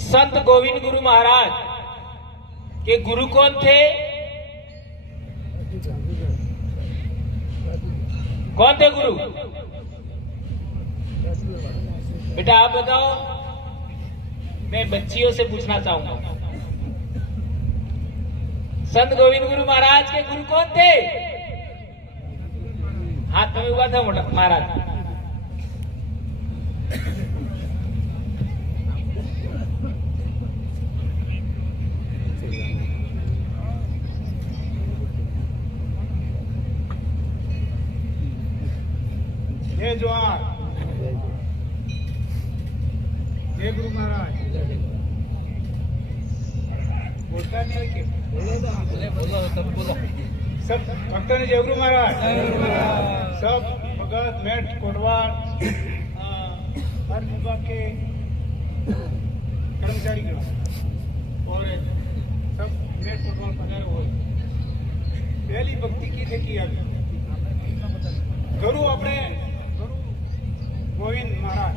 संत गोविंद गुरु महाराज के गुरु कौन थे? कौन थे गुरु? बेटा आप बताओ, मैं बच्चियों से पूछना चाहूंगा। संत गोविंद गुरु महाराज के गुरु कौन थे? हाथ में हुआ था मोटा महाराज। जय जोहार, जय गुरु महाराज। बोलता नहीं है बोलो सब भक्तों ने जय गुरु महाराज। सब भगत मेट कोटवार हर विभाग के कर्मचारी और सब मेट कोटवार पधारे हुए। पहली भक्ति की थी किया गुरु अपने गोविंद महाराज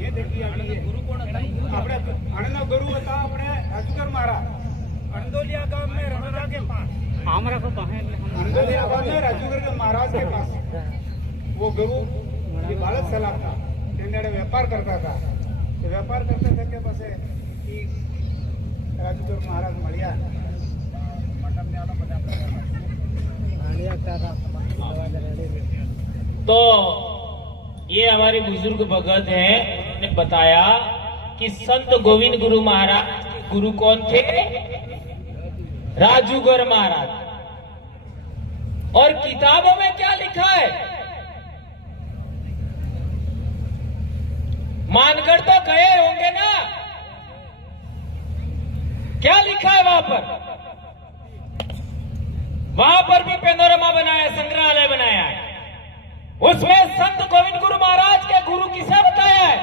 ये देखिए गुरु कौन अपने अणना गुरु था अपने राजूगर महाराज अंडोलिया गांव में रमजा के पास अंडोलिया गांव में राजूगर के महाराज के पास वो गुरु ये बालक सलाम था व्यापार करता था। तो व्यापार करते थे के पास राजूगर महाराज मलिया तो ये हमारे बुजुर्ग भगत हैं ने बताया कि संत गोविंद गुरु महाराज गुरु कौन थे? राजूगर महाराज। और किताबों में क्या लिखा है? मानकर तो गए होंगे ना, क्या लिखा है वहां पर? वहां पर भी पेनोरमा बनाया, संग्रहालय बनाया है। उसमें संत गोविंद गुरु महाराज के गुरु किसे बताया है?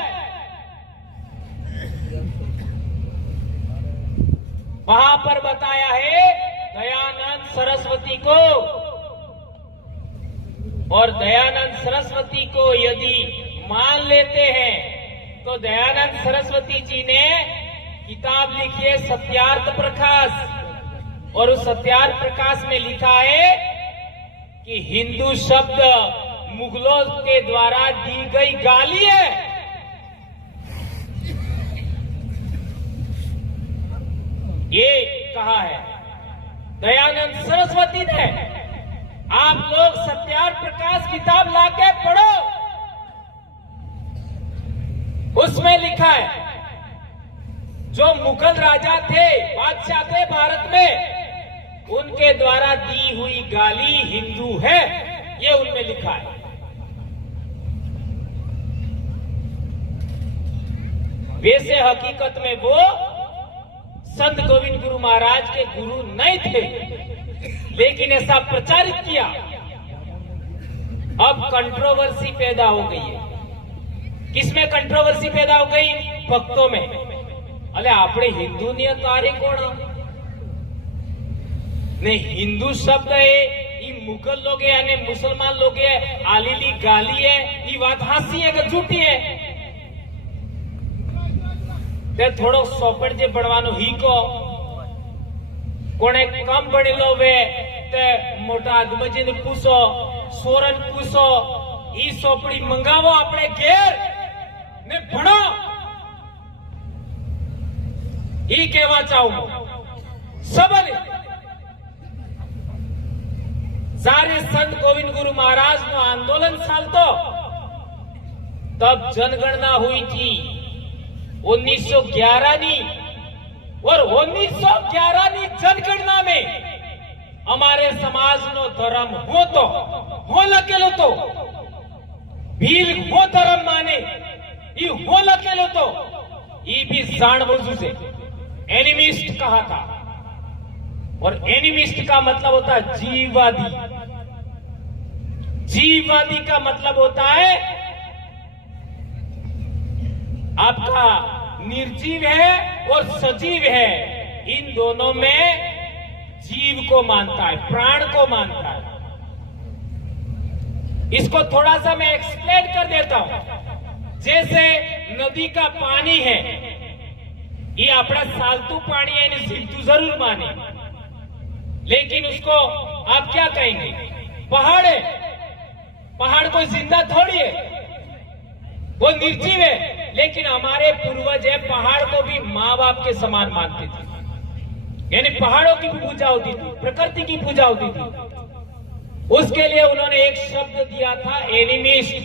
वहां पर बताया है दयानंद सरस्वती को। और दयानंद सरस्वती को यदि मान लेते हैं तो दयानंद सरस्वती जी ने किताब लिखी है सत्यार्थ प्रकाश। और उस सत्यार्थ प्रकाश में लिखा है कि हिंदू शब्द मुगलों के द्वारा दी गई गाली है। ये कहा है दयानंद सरस्वती ने। आप लोग सत्यार्थ प्रकाश किताब लाके पढ़ो, उसमें लिखा है जो मुगल राजा थे, बादशाह थे भारत में, उनके द्वारा दी हुई गाली हिंदू है, ये उनमें लिखा है। वैसे हकीकत में वो संत गोविंद गुरु महाराज के गुरु नहीं थे, लेकिन ऐसा प्रचारित किया। अब कंट्रोवर्सी पैदा हो गई है। किसमें कंट्रोवर्सी पैदा हो गई? भक्तों में। अरे आपने हिंदू नहीं तारे कौन? नहीं, हिंदू शब्द है ये मुगल लोग है यानी मुसलमान लोग है, आलीली गाली है, ये बात हासी है कि झूठी है? ते थोड़ो सोपड़ जे बनवानो ही को कोने कम बनेलो वे ते मोटा आदमी ने पूछो, सोरन पूछो, ई सोपड़ी मंगावो अपने घेर ने भणो। ई कहवा चाहूं सबल सारे संत गोविंद गुरु महाराज नो आंदोलन चालतो तब जनगणना हुई थी 1911 नी। और 1911 नी जनगणना में हमारे समाज नो धर्म हो तो हो लकेलो तो भील हो धर्म माने ये हो लकेलो तो ये भी जानबूझ से एनिमिस्ट कहा था। और एनिमिस्ट का मतलब होता है जीववादी। जीववादी का मतलब होता है आपका निर्जीव है और सजीव है, इन दोनों में जीव को मानता है, प्राण को मानता है। इसको थोड़ा सा मैं एक्सप्लेन कर देता हूं। जैसे नदी का पानी है, ये अपना सालतू पानी है, जीवतू जरूर माने, लेकिन उसको आप क्या कहेंगे? पहाड़ है, पहाड़ कोई जिंदा थोड़ी है, वो निर्जीव है। लेकिन हमारे पूर्वज है, पहाड़ को भी माँ बाप के समान मानते थे, यानी पहाड़ों की भी पूजा होती थी, प्रकृति की पूजा होती थी। उसके लिए उन्होंने एक शब्द दिया था, एनिमिस्ट।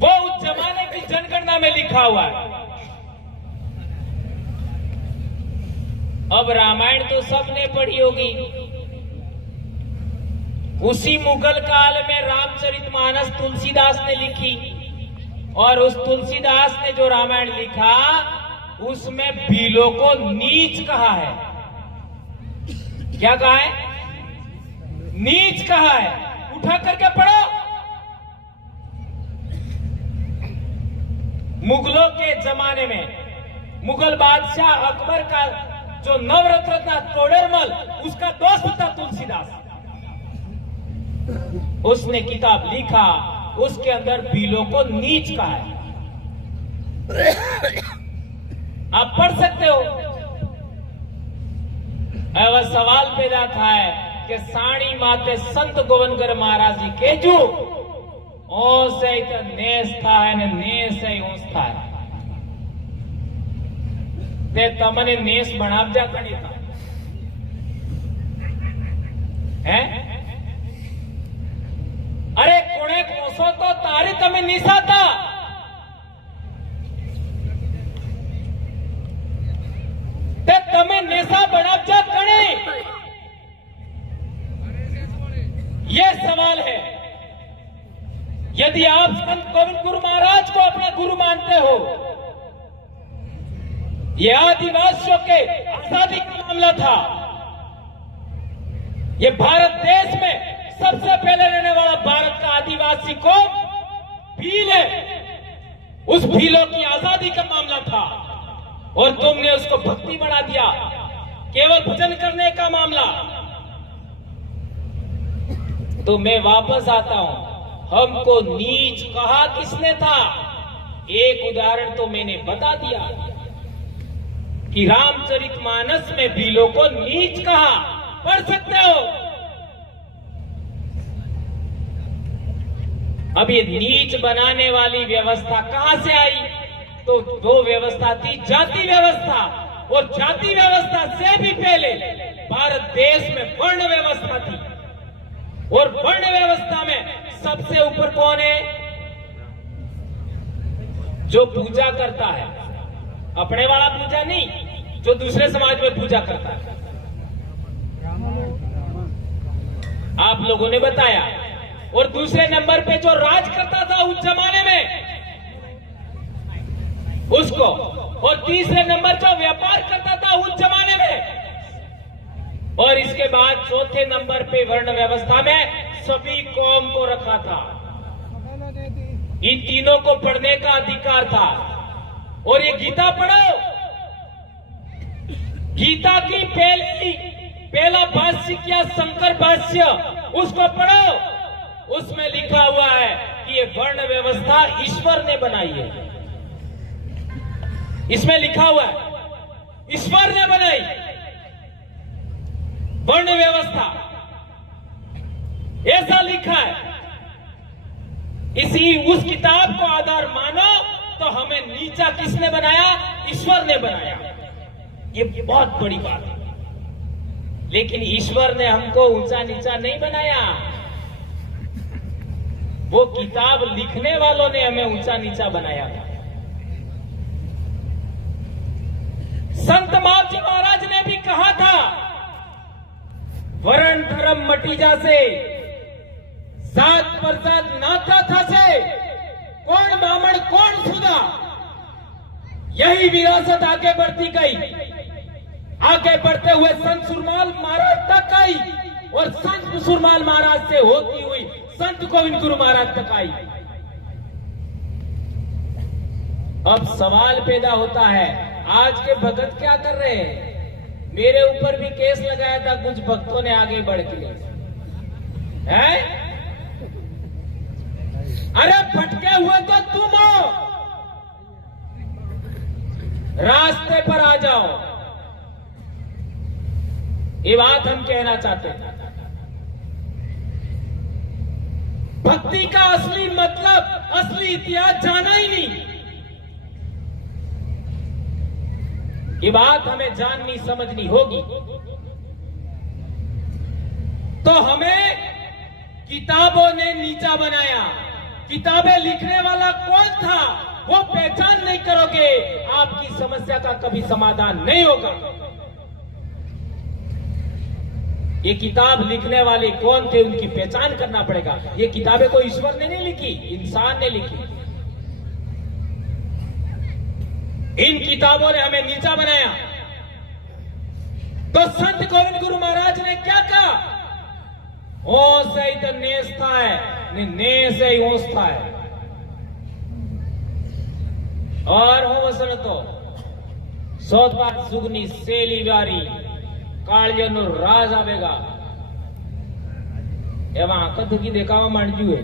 वो उस जमाने की जनगणना में लिखा हुआ है। अब रामायण तो सबने पढ़ी होगी। उसी मुगल काल में रामचरितमानस तुलसीदास ने लिखी, और उस तुलसीदास ने जो रामायण लिखा उसमें भीलों को नीच कहा है। क्या कहा है? नीच कहा है। उठा करके पढ़ो। मुगलों के जमाने में मुगल बादशाह अकबर का जो नवरत्न था तोडरमल, उसका दोस्त था तुलसीदास। उसने किताब लिखा, उसके अंदर भीलों को नीच कहा है। आप पढ़ सकते हो। वह सवाल पैदा था है कि साणी माते संत गोवनकर महाराज जी केजू ओ से नेस था है ने नेस है ओस था है ते तमने नेस बनावजा कणी था है। अरे कोणे कोसो तो तारी तमे निशा था। ते तमे नेसा बनावजा कणी। ये सवाल है। यदि आप संत गोविंद गुरु महाराज को अपना गुरु मानते हो, यह आदिवासियों के आजादी का मामला था। ये भारत देश में सबसे पहले रहने वाला भारत का आदिवासी को भील है, उस भीलों की आजादी का मामला था, और तुमने उसको भक्ति बना दिया, केवल भजन करने का मामला। तो मैं वापस आता हूं, हमको नीच कहा किसने था? एक उदाहरण तो मैंने बता दिया कि रामचरितमानस में भीलों को नीच कहा। पढ़ सकते हो। अब ये नीच बनाने वाली व्यवस्था कहां से आई? तो दो व्यवस्था थी, जाति व्यवस्था, और जाति व्यवस्था से भी पहले भारत देश में वर्ण व्यवस्था थी। और वर्ण व्यवस्था में सबसे ऊपर कौन है? जो पूजा करता है, अपने वाला पूजा नहीं, जो दूसरे समाज में पूजा करता है। आप लोगों ने बताया। और दूसरे नंबर पे जो राज करता था उस जमाने में, उसको, और तीसरे नंबर जो व्यापार करता था उस जमाने में, और इसके बाद चौथे नंबर पे वर्ण व्यवस्था में सभी कौम को रखा था। इन तीनों को पढ़ने का अधिकार था। और ये गीता पढ़ो। गीता की पहला भाष्य क्या, शंकर भाष्य, उसको पढ़ो। उसमें लिखा हुआ है कि ये वर्ण व्यवस्था ईश्वर ने बनाई है। इसमें लिखा हुआ है ईश्वर ने बनाई वर्ण व्यवस्था, ऐसा लिखा है। उस किताब को आधार मानो तो हमें नीचा किसने बनाया? ईश्वर ने बनाया। ये बहुत बड़ी बात है। लेकिन ईश्वर ने हमको ऊंचा नीचा नहीं बनाया, वो किताब लिखने वालों ने हमें ऊंचा नीचा बनाया था। संत मावजी महाराज ने भी कहा था, वरण धर्म मटी जासे, जात प्रजात नाता था से, कौन बामण कौन सुधा। यही विरासत आगे बढ़ती गई। आगे बढ़ते हुए संत सुरमाल महाराज तक आई, और संत सुरमाल महाराज से होती हुई संत गोविंद गुरु महाराज तक आई। अब सवाल पैदा होता है, आज के भगत क्या कर रहे हैं? मेरे ऊपर भी केस लगाया था कुछ भक्तों ने आगे बढ़ के। है? अरे भटके हुए तो तुम हो। रास्ते पर आ जाओ, ये बात हम कहना चाहते हैं। भक्ति का असली मतलब, असली इतिहास जाना ही नहीं, ये बात हमें जाननी समझनी होगी। तो हमें किताबों ने नीचा बनाया, किताबें लिखने वाला कौन था वो पहचान नहीं करोगे, आपकी समस्या का कभी समाधान नहीं होगा। ये किताब लिखने वाले कौन थे उनकी पहचान करना पड़ेगा। ये किताबें कोई ईश्वर ने नहीं लिखी, इंसान ने लिखी। इन किताबों ने हमें नीचा बनाया। तो संत गोविंद गुरु महाराज ने क्या कहा? ओ से ही तो नेस था है, ने से ही ओस था है। और हो वसन तो सौत बात सुगनी सेली वारी कालियन राज आवेगा। एवं कद की देखावा मांडजू है।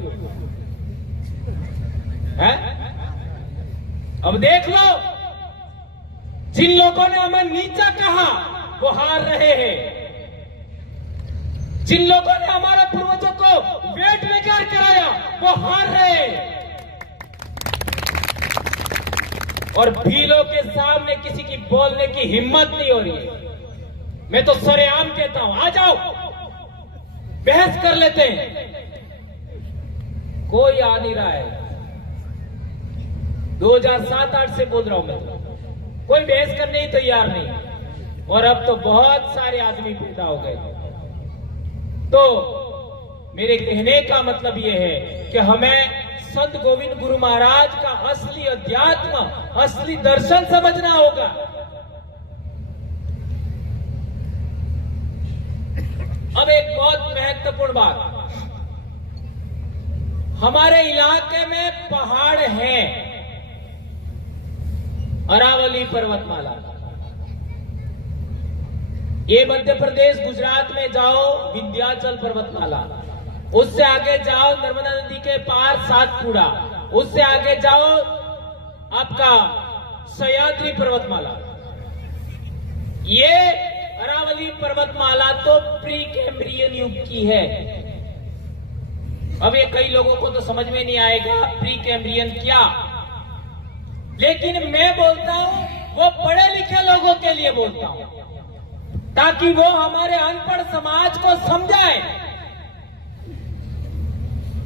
अब देख लो, जिन लोगों ने हमें नीचा कहा वो हार रहे हैं। जिन लोगों ने हमारे पूर्वजों को वेट बेकार कराया वो हार रहे हैं। और भीलों के सामने किसी की बोलने की हिम्मत नहीं हो रही है। मैं तो सरेआम कहता हूं, आ जाओ बहस कर लेते हैं। कोई आ नहीं रहा है। 2007-8 से बोल रहा हूं मैं, कोई बहस करने ही तैयार नहीं। और अब तो बहुत सारे आदमी पैदा हो गए। तो मेरे कहने का मतलब यह है कि हमें संत गोविंद गुरु महाराज का असली अध्यात्म, असली दर्शन समझना होगा। अब एक बहुत महत्वपूर्ण बात, हमारे इलाके में पहाड़ हैं, अरावली पर्वतमाला। ये मध्य प्रदेश गुजरात में जाओ विंध्याचल पर्वतमाला, उससे आगे जाओ नर्मदा नदी के पार सातपुड़ा, उससे आगे जाओ आपका सह्याद्री पर्वतमाला। ये अरावली पर्वतमाला तो प्री कैम्ब्रियन युग की है। अब ये कई लोगों को तो समझ में नहीं आएगा प्री कैम्ब्रियन क्या, लेकिन मैं बोलता हूं वो पढ़े लिखे लोगों के लिए बोलता हूं, ताकि वो हमारे अनपढ़ समाज को समझाए,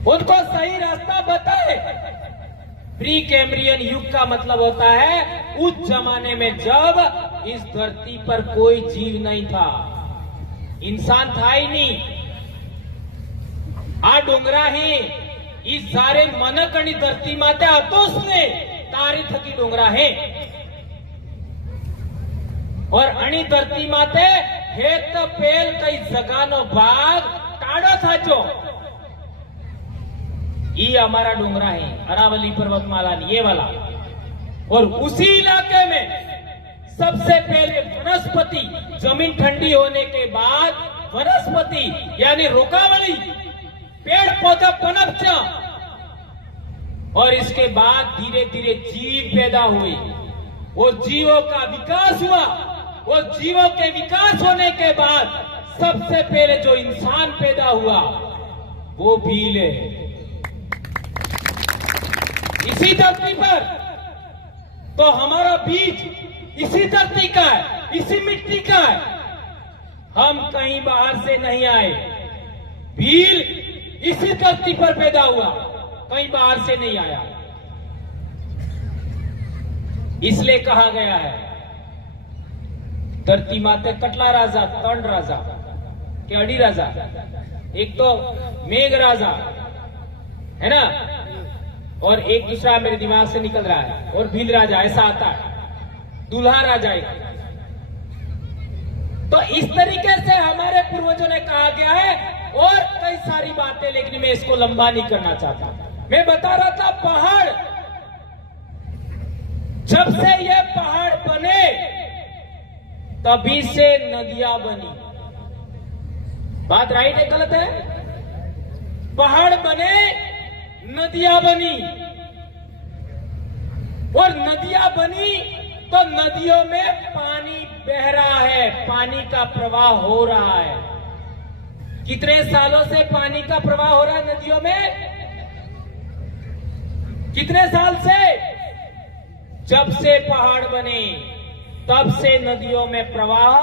उनको सही रास्ता बताए। प्री कैम्ब्रियन युग का मतलब होता है उस जमाने में जब इस धरती पर कोई जीव नहीं था, इंसान था ही नहीं। आ डोंगरा ही इस सारे मनकणी धरती माते आतोष ने तारी थकी डोंगरा है। और अणी धरती माते हेत पेल कई जगानो भाग टाड़ो था जो ये हमारा डोंगरा है, अरावली पर्वतमाला ये वाला। और उसी इलाके में सबसे पहले वनस्पति, जमीन ठंडी होने के बाद वनस्पति यानी रोकावली पेड़ पौधा पनपचा, और इसके बाद धीरे धीरे जीव पैदा हुए। वो जीवों का विकास हुआ। वो जीवों के विकास होने के बाद सबसे पहले जो इंसान पैदा हुआ वो भील है। इसी धरती पर तो हमारा बीज इसी धरती का है, इसी मिट्टी का है। हम कहीं बाहर से नहीं आए। भील इसी धरती पर पैदा हुआ, कहीं बाहर से नहीं आया। इसलिए कहा गया है धरती माते कटला राजा, तंड राजा के अड़ी राजा, एक तो मेघ राजा है ना, और एक दूसरा मेरे दिमाग से निकल रहा है, और भील राजा ऐसा आता है, दूल्हा राजा एक। तो इस तरीके से हमारे पूर्वजों ने कहा गया है, और कई सारी बातें, लेकिन मैं इसको लंबा नहीं करना चाहता। मैं बता रहा था पहाड़, जब से ये पहाड़ बने तभी से नदियां बनी। बात राइट है गलत है? पहाड़ बने नदियां बनी, और नदियां बनी तो नदियों में पानी बह रहा है, पानी का प्रवाह हो रहा है। कितने सालों से पानी का प्रवाह हो रहा है नदियों में? कितने साल से? जब से पहाड़ बने तब से नदियों में प्रवाह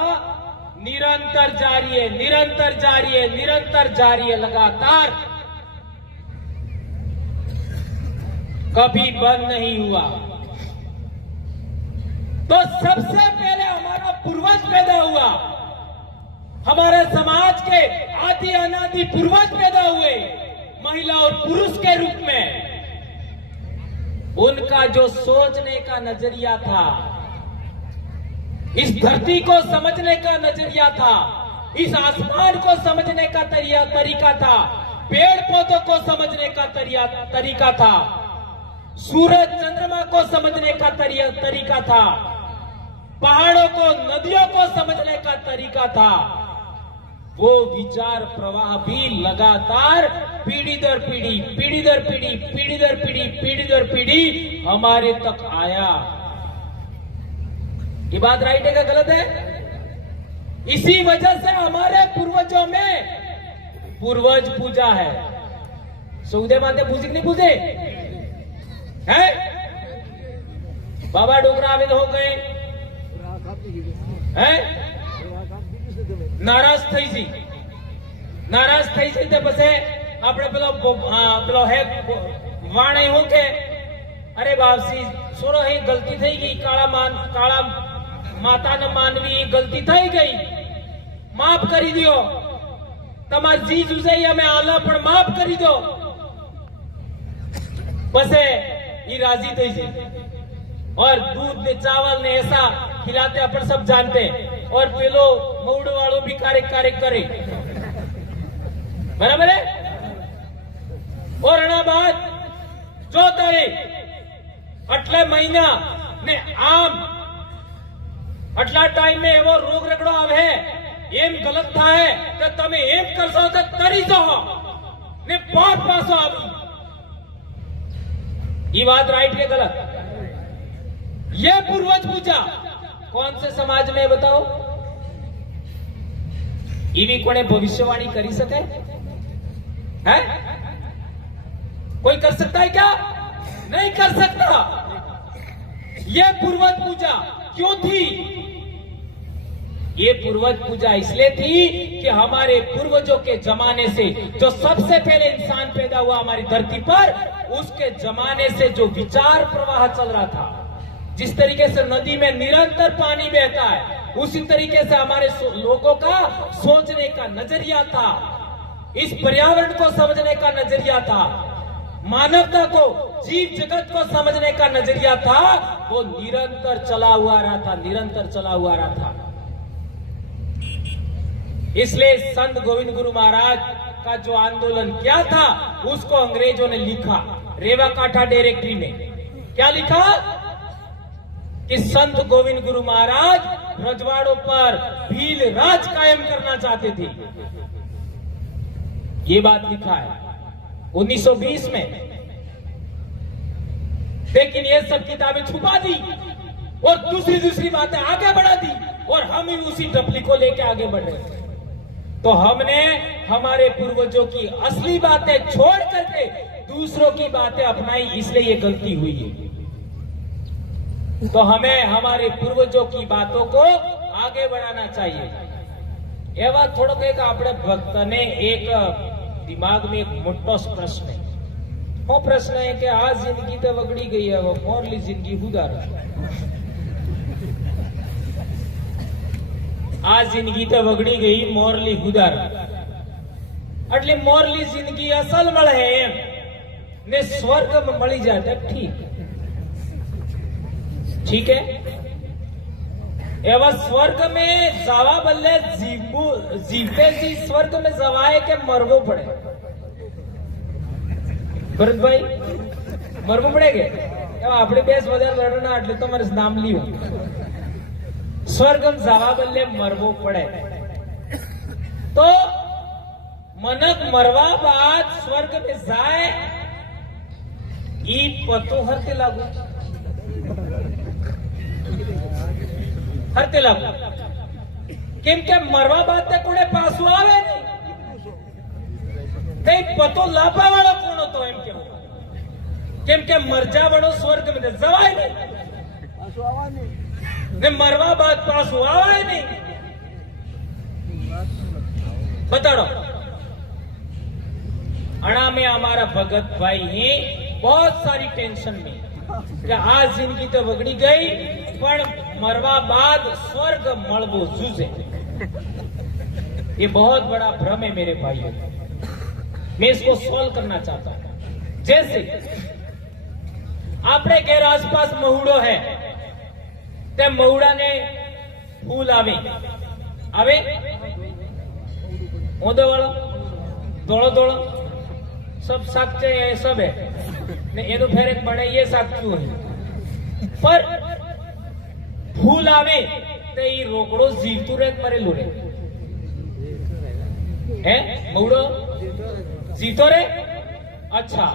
निरंतर जारी है, निरंतर जारी है, निरंतर जारी है, लगातार, कभी बंद नहीं हुआ। तो सबसे पहले हमारा पूर्वज पैदा हुआ, हमारे समाज के आदि अनादि पूर्वज पैदा हुए महिला और पुरुष के रूप में। उनका जो सोचने का नजरिया था, इस धरती को समझने का नजरिया था, इस आसमान को समझने का तरीका था, पेड़ पौधों को समझने का तरीका था, सूरज चंद्रमा को समझने का तरीका था, पहाड़ों को नदियों को समझने का तरीका था। वो विचार प्रवाह भी लगातार पीढ़ी दर पीढ़ी, पीढ़ी दर पीढ़ी, पीढ़ी दर पीढ़ी, पीढ़ी दर पीढ़ी हमारे तक आया। ये बात राइट है क्या गलत है? इसी वजह से हमारे पूर्वजों में पूर्वज पूजा है। सुखदेव माते पूजे नहीं पूजे है? बाबा डोगरा आवेद हो गए हैं, નારાજ થઈ જી, નારાજ થઈ જી તે પછી આપણે પેલો હે વાણે હું કે અરે બાપસી સોરો હે ગલતી થઈ ગઈ, કાળા માતાને માનવી ગલતી થઈ ગઈ, માફ કરી દો, તમાર જી જુસે અમે આલા પણ માફ કરી દો। પછી ये राजी થઈ જી और दूध ने चावल ने ऐसा खिलाते अपन सब जानते हैं। और पेलो मऊड़ वालों भी कार्य करे, बराबर है। और एना बाद जो तारे आटला महीना ने आम आटला टाइम में एवो रोग रगड़ो आवे एम गलत था है तो तमे एम करशो तो तरी जाओ ने बहुत पासो आवी। ये बात राइट के गलत? ये पूर्वज पूजा कौन से समाज में बताओ? ईवी कोने भविष्यवाणी करी सके है? कोई कर सकता है क्या? नहीं कर सकता। ये पूर्वज पूजा क्यों थी? ये पूर्वज पूजा इसलिए थी कि हमारे पूर्वजों के जमाने से जो सबसे पहले इंसान पैदा हुआ हमारी धरती पर, उसके जमाने से जो विचार प्रवाह चल रहा था, जिस तरीके से नदी में निरंतर पानी बहता है, उसी तरीके से हमारे लोगों का सोचने का नजरिया था, इस पर्यावरण को समझने का नजरिया था, मानवता को, जीव जगत को समझने का नजरिया था, वो निरंतर चला हुआ रहा था, निरंतर चला हुआ रहा था। इसलिए संत गोविंद गुरु महाराज का जो आंदोलन क्या था, उसको अंग्रेजों ने लिखा रेवा काठा डायरेक्टरी में। क्या लिखा? कि संत गोविंद गुरु महाराज रजवाड़ों पर भील राज कायम करना चाहते थे। ये बात लिखा है 1920 में। लेकिन ये सब किताबें छुपा दी और दूसरी बातें आगे बढ़ा दी और हम ही उसी डपली को लेके आगे बढ़ रहे थे। तो हमने हमारे पूर्वजों की असली बातें छोड़ करके दूसरों की बातें अपनाई, इसलिए ये गलती हुई है। तो हमें हमारे पूर्वजों की बातों को आगे बढ़ाना चाहिए। एवा थोड़ो एक आपणे भक्तने एक दिमाग में एक मोटो प्रश्न है। वो प्रश्न है कि आ जिंदगी तो वगड़ी गई है, वो मोरली जिंदगी हुदार। आ जिंदगी तो वगड़ी गई, मोरली हुदार। એટલે મોરલી जिंदगी असल મળે એમ ને સ્વર્ગ મળી જાય ठीक है। एवं स्वर्ग में जावा बल्ले जीवते जी स्वर्ग में जवाए के मरवो पड़े। भरत भाई मरवो पड़ेगे? अपने बेस वजह लड़ना એટલે तो मेरे नाम लियो। स्वर्ग में जावा बल्ले मरवो पड़े। तो मनक मरवा बाद स्वर्ग में जाए ई पतो हरते लागू। હરતે લાગુ કેમ કે મરવા બાદ તે કોને પાછું આવે નહીં તે પતો લાભા વાળો કોણ હતો એમ કેમ કે મરજા વાળો સ્વર્ગ માં જવાય નહીં ને મરવા બાદ પાછું આવાય નહીં बताड़ो अणा में हमारा भगत भाई ही बहुत सारी टेंशन में कि आज जिंदगी तो बगड़ी गई पर मरवा बाद स्वर्ग मलबो जूझे। ये बहुत बड़ा भ्रम है मेरे भाइयों, मैं इसको सॉल्व करना चाहता हूं। जैसे आपने घेर आसपास महुड़ो है ते महुड़ा ने फूल आवे आवे ओदो वालो दौड़ो दौड़ो सब साक्षे है सब है ने एनो फेरे बने ये साक्षु है पर फूल आवे ते ई रोकड़ो जीवतु रे मरेलो रे है मौड़ो जीतो रे। अच्छा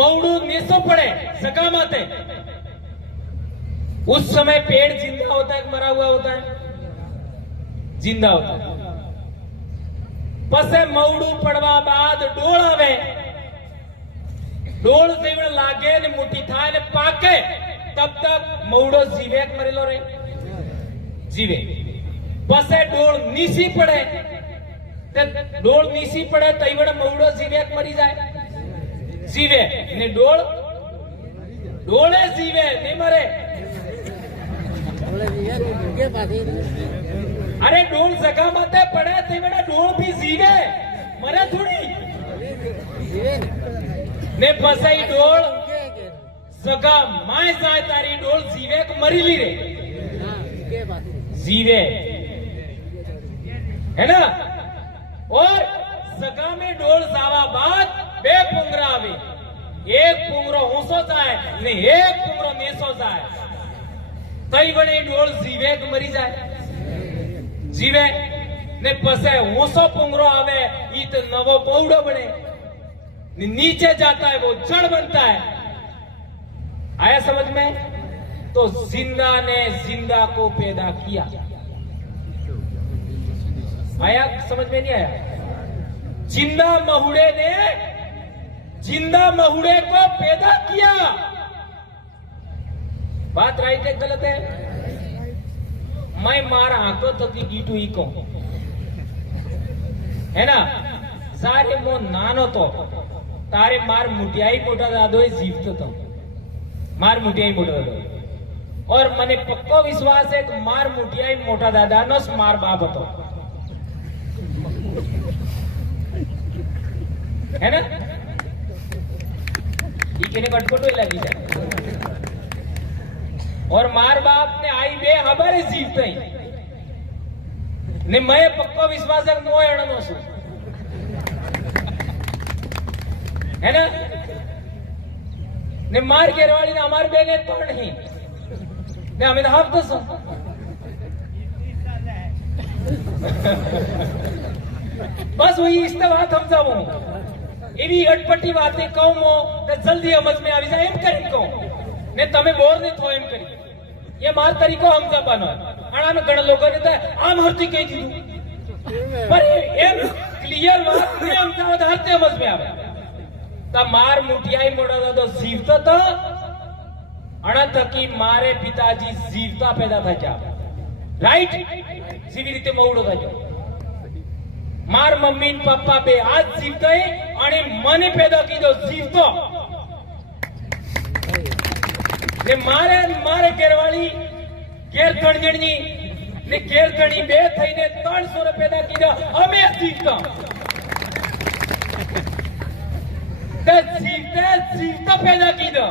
मौड़ू नेसो पड़े सका माते उस समय पेड़ जिंदा होता है मरा हुआ होता है? जिंदा होता है। पसे मौड़ू पड़वा बाद डोल आवे डोल जेवण लागे ने मुठी थाय ने पाके तब तक मौड़ो जीवे मरेलो रे जीवे। पसे डोल नीसी पड़े ते डोल नीसी पड़े तईवण मौड़ो जीवे मरी जाए जीवे ने डोल डोले जीवे नहीं मरे। अरे डोल जगह मते पड़े ते बेटा डोल भी जीवे मरे थोड़ी ने पसई डोल जगह माय जाए तारी डोल जीवे को मरी ली रे जीवे है ना। और जगह में डोल जावा बाद बे पुंगरा आवे एक पुंगरो होसो जाए ने एक पुंगरो नेसो जाए तई बने डोल जीवे को मरी जाए जीवे ने पसे ऊंसो पुंगरो आवे ई तो नवो पौड़ो बने नीचे जाता है वो जड़ बनता है। आया समझ में? तो जिंदा ने जिंदा को पैदा किया। आया समझ में नहीं आया? जिंदा महुड़े ने जिंदा महुड़े को पैदा किया। बात राइट है गलत है? मैं मारा आंको तो की गीटू इको है ना सारे मो नानो तो तारे मार मुटियाई मोटा दादो जीवतो तो मार मुटियाई मोटा दादो और मने पक्को विश्वास है कि मार मुटियाई मोटा दादा नो मार बाप હતો है ना ई केने कटकोटो लगी जाए और मार बाप ने आई बे हमारे जीवते ने मैं पक्को विश्वास है मो एणनो छु है ना ने मार केरवाड़ी ने हमार बेने तो नहीं ने हमें हाफ दसो बस वही इस बात समझाऊं एवी अटपटी बातें कहूं मो तो जल्दी समझ में आवी जाए एम करी कहूं ने तमे बोर ने थो एम करी ये मार तरीको हमजा बनो आना में घणा लोगों ने तो आम हरती कही दीदू पर एम क्लियर बात ने हमजा वध हरते समझ में आवे ता मार मुठियाई मोड़ा तो जीवता तो अणा थकी मारे पिताजी जीवता पैदा था क्या राइट जीवी रीते मौड़ो था मार मम्मी पप्पा बे आज जीवता है आणि मने पैदा कीधो जीवतो ने मारे मारे केरवाली केर तणजणी ने केर तणी बे थईने 300 पैदा कीधो अमे जीवता ते जीवता पैदा कीधो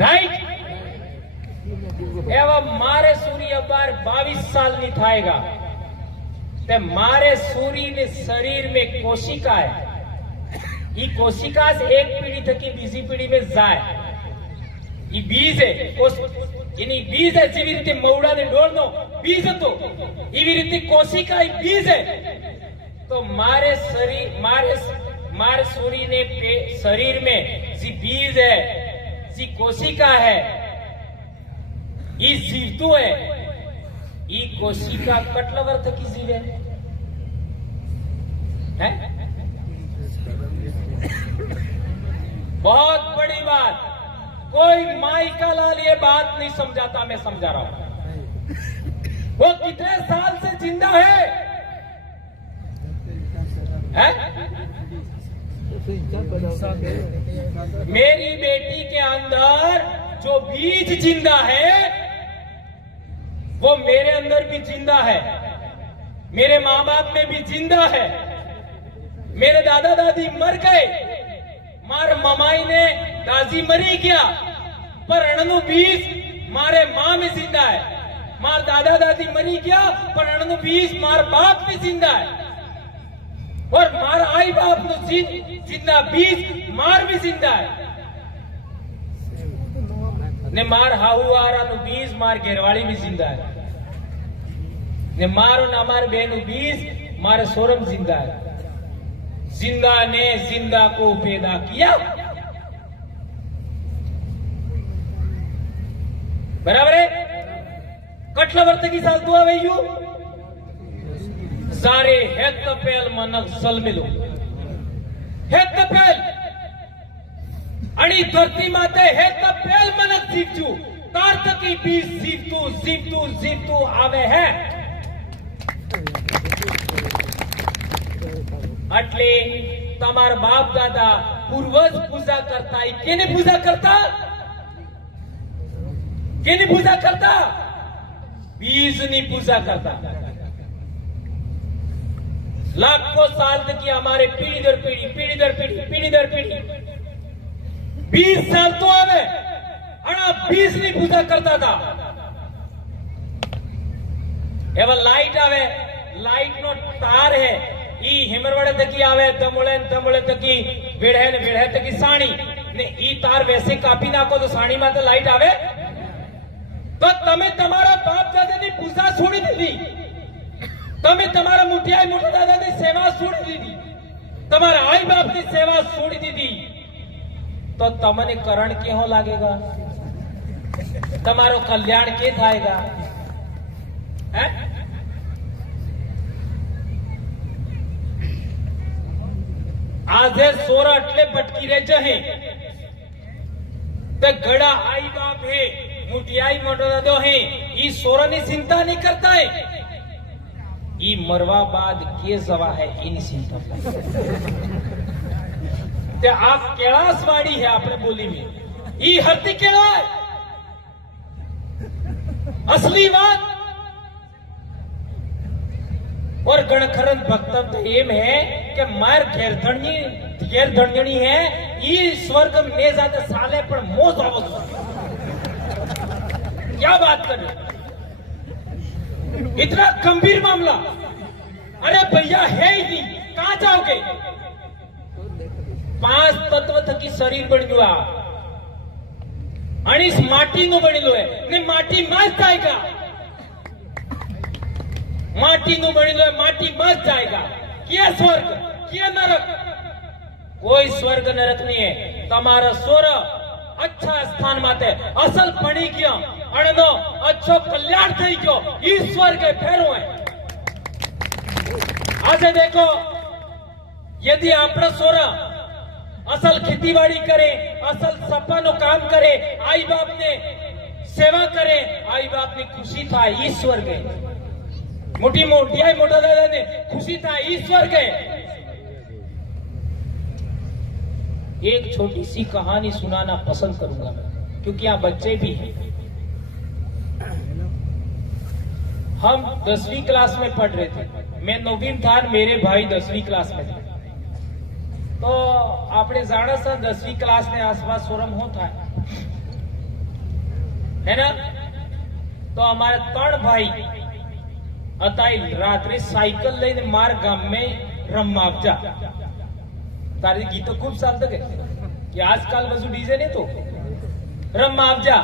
राइट एवं मारे सूरी अबार 22 साल नी थाएगा ते मारे सूरी ने शरीर में कोशिका है ई कोशिका से एक पीढ़ी थकी बीजी पीढ़ी में जाए ई बीज है इनी बीज है जीवी रीते मौड़ा ने डोळनो बीज तो एवी रीते कोशिका ई बीज है तो मारे शरीर मारे सूरी ने शरीर में जी बीज है जी कोशिका है ई जीवतु है, ई कोशिका कटलवर तक की जीव है? बहुत बड़ी बात, कोई माई का लाल ये बात नहीं समझाता, मैं समझा रहा हूं। वो कितने साल से जिंदा है? मेरी बेटी के अंदर जो बीज जिंदा है वो मेरे अंदर भी जिंदा है, मेरे माँ बाप में भी जिंदा है। मेरे दादा दादी मर गए, मार ममाई ने दादी मरी गया, पर अणनु बीज मारे माँ में जिंदा है। मार दादा दादी मरी गया, पर अणनु बीज मार बाप में जिंदा है, और मार आई बाप नो जिंदा बीज मार भी जिंदा है। ने मार हाहुआरा नु बीज मार घेरवाड़ी भी जिंदा है, ने मारो ना मार बेनु बीज मारे सोरम जिंदा है। जिंदा ने जिंदा को पैदा किया, बराबर है? कटलवर्त की साल दुआ वही सारे हेत पेल मनक सल मिलो, हेत पेल आणि धरती माते हेत पेल मनक जीवचू तार की बीज जीवतू जीवतू जीवतू आवे है। એટલે તમાર બાપ દાદા પૂર્વજ પૂજા કરતા, કેને પૂજા કરતા? કેની પૂજા કરતા? बीजनी पूजा करता। लाखों साल तक की हमारे पीढ़ी दर पीढ़ी, पीढ़ी दर पीढ़ी, पीढ़ी दर पीढ़ी 20 साल तो आवे अणा बीजनी पूजा करता था। एवं लाइट आवे, लाइट नो तार है, ई हिमरवड़े तकी आवे, तमुळे तकी वेढ़े ने वेढ़े तकी साणी ने ई तार वैसे कापी नाखो तो साणी में तो लाइट आवे। तो तमे तमारा बाप दादानी पूजा छोड़ी दीधी, तमे तमारा मुठियाई मोटा दादानी सेवा छोड़ी दीधी, तमारा आई बाप की सेवा छोड़ी दीधी, तो तमने करण केहो लागेगा? तमारो कल्याण के थाएगा? है? आजे सोरा अटले भटकी रहे जहे तो गड़ा आई बाप है, मुठियाई मोटो दादो है, ई सोरा ने चिंता नहीं करता है। ई मरवा बाद के जवा है इनी चिंता ते आप कैलाशवाड़ी है आपने बोली में, ई हरती केड़ा है असली बात। और गणखरन भक्तम तो एम है कि मार घेर धणनी है, ई स्वर्ग में जाते साले पर मोज आवो। क्या बात कर रहे, इतना गंभीर मामला? अरे भैया है ही नहीं, कहां जाओगे? 5 तत्व थकी शरीर बन गया आणि माटी नो बनेलो है ने माटी मच जाएगा, माटी नो बनेलो है, माटी मच जाएगा। क्या स्वर्ग क्या नरक? कोई स्वर्ग नरक नहीं है। तमारा स्वर अच्छा स्थान माते असल पड़ी गया अणनो अच्छो कल्याण थई गयो, ईश्वर के फेरो है। आज देखो, यदि आपड़ा स्वर असल खेतीबाड़ी करे, असल सपनो काम करे, आई बाप ने सेवा करे, आई बाप ने खुशी था ईश्वर के, मोटी मोटी आई मोटा दादा ने खुशी था ईश्वर के। एक छोटी सी कहानी सुनाना पसंद करूंगा मैं, क्योंकि यहाँ बच्चे भी हैं। हम 10वीं क्लास में पढ़ रहे थे, मैं 9वीं था, मेरे भाई 10वीं क्लास में थे। तो आपने जाना सा 10वीं क्लास ने आसपास सोरम होता है ना? तो हमारे 3 भाई अताई रात्रि साइकिल लेने मार गांव में रमावजा, तारे गीत खूब साल है कि आजकल बसु डीजे नहीं तो रमावजा।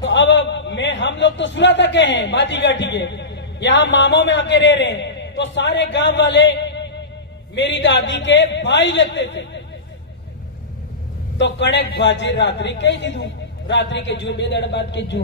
तो अब हम लोग तो सुराता के हैं, बाती गाठी के, यहाँ मामों में आके रह रहे हैं, तो सारे गांव वाले मेरी दादी के भाई लगते थे। तो कणक बाजी रात्रि कह दीधू, रात्रि के जो 2 दाड़ बाद के जो